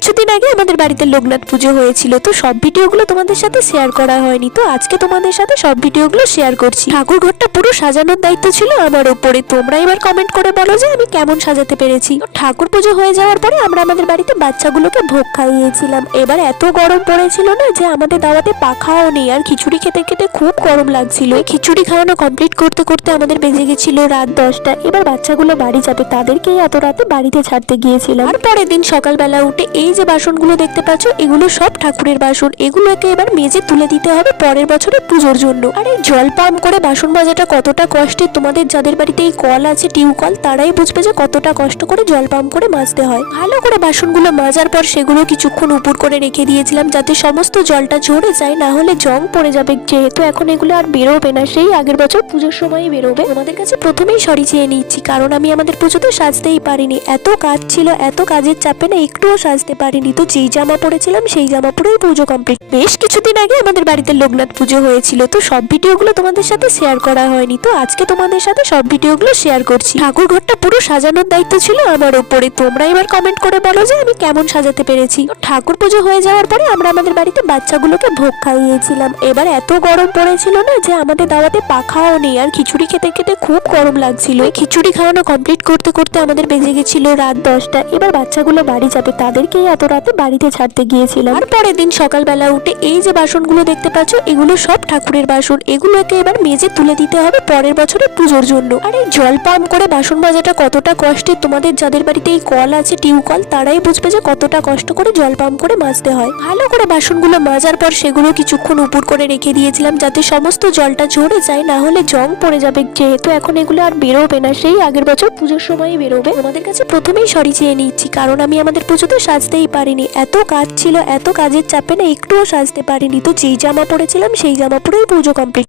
কিছুদিন আগে আমাদের বাড়িতে লোকনাথ পুজো হয়েছিল, তো সব ভিডিওগুলো তোমাদের সাথে শেয়ার করা হয়নি। তো আজকে তোমাদের সাথে সব ভিডিওগুলো শেয়ার করছি। ঠাকুর ঘরটা পুরো সাজানোর দায়িত্ব ছিল আমার উপরে। তোমরা এবার কমেন্ট করে বলো যে আমি কেমন সাজাতে পেরেছি। তো ঠাকুর পুজো হয়ে যাওয়ার পরে আমরা আমাদের বাড়িতে বাচ্চাগুলোকে ভোগ খাইয়েছিলাম। এবার এত গরম পড়েছিল না যে আমাদের দাওয়াতে পাখাও নেই, আর খিচুড়ি খেতে খেতে খুব গরম লাগছিল। খিচুড়ি খাওয়ানো কমপ্লিট করতে করতে আমাদের বেজে গেছিল রাত 10টা। এবার বাচ্চাগুলো বাড়ি যাবে, তাদেরকেই এত রাতে বাড়িতে ছাড়তে গিয়েছিলাম। আর পরের দিন সকালবেলা উঠে এই যে বাসনগুলো দেখতে পাচ্ছ, এগুলো সব ঠাকুরের বাসন। এগুলোকে এবার মেজে তুলে দিতে হবে পরের বছরের পুজোর জন্য। আর এই জল পাম্প করে বাসন মাজাটা কতটা কষ্টের, তোমাদের যাদের বাড়িতে এই কল আছে, টিউবকল, তারাই বুঝবে যে কতটা কষ্ট করে জল পাম্প করে মাজতে হয়। ভালো করে বাসনগুলো মাজার পর সেগুলো কিছুক্ষণ উপর করে রেখে দিয়েছিলাম যাতে সমস্ত জলটা ঝরে যায়, না হলে জং পড়ে যাবে। যেহেতু এখন এগুলো আর বেরোবে না, সেই আগের বছর পুজোর সময় বেরোবে। তোমাদের কাছে প্রথমেই সরি চেয়ে নিচ্ছি, কারণ আমি আমাদের পুজোতে সাজতেই পারিনি। এত কাজ ছিল, এত কাজের চাপে না একটুও সাজতে পারিনি। তো যেই জামা পরেছিলাম সেই জামা পরেই পুজো কমপ্লিট। বেশ কিছুদিন আগে আমাদের বাড়িতে লোকনাথ পুজো হয়েছিল, তো সব ভিডিওগুলো তোমাদের সাথে শেয়ার করা হয়নি। তো আজকে তোমাদের সাথে সব ভিডিওগুলো শেয়ার করছি। ঠাকুর ঘরটা পুরো সাজানোর দায়িত্ব ছিল আমার উপরে। তোমরা এবার কমেন্ট করে বলো যে আমি কেমন সাজাতে পেরেছি। তো ঠাকুর পুজো হয়ে যাওয়ার পরে আমরা আমাদের বাড়িতে বাচ্চাগুলোকে ভোগ খাইয়েছিলাম। এবার এত গরম পড়েছিল না যে আমাদের দাওয়াতে পাখাও নেই, আর খিচুড়ি খেতে খেতে খুব গরম লাগছিল। খিচুড়ি খাওয়ানো কমপ্লিট করতে করতে আমাদের বেজে গেছিল রাত 10টা। এবার বাচ্চাগুলো বাড়ি যাবে, তাদেরকেই এত রাতে বাড়িতে ছাড়তে গিয়েছিলাম। আর পরের দিন সকালবেলা উঠে এই যে বাসনগুলো দেখতে পাচ্ছ, এগুলো সব ঠাকুরের বাসন। এগুলোকে এবার মেজে তুলে দিতে হবে পরের বছরের পুজোর জন্য। আর এই জল পাম্প করে বাসন মাজাটা কতটা কষ্টের, তোমাদের যাদের বাড়িতে এই কল আছে, টিউবকল, তারাই বুঝবে যে কতটা কষ্ট করে জল পাম্প করে মাজতে হয়। ভালো করে বাসনগুলো মাজার পর সেগুলো কিছুক্ষণ উপর করে রেখে দিয়েছিলাম যাতে সমস্ত জলটা ঝরে যায়, না হলে জং পড়ে যাবে। যেহেতু এখন এগুলো আর বেরোবে না, সেই আগের বছর পুজোর সময় বেরোবে। তোমাদের কাছে প্রথমেই সরি চেয়ে নিচ্ছি, কারণ আমি আমাদের পুজোতে সাজতেই পারিনি। এত কাজ ছিল, এত কাজের চাপে না একটুও সাজতে পারিনি। তো যেই জামা পরেছিলাম সেই জামা পরেই পুজো কমপ্লিট।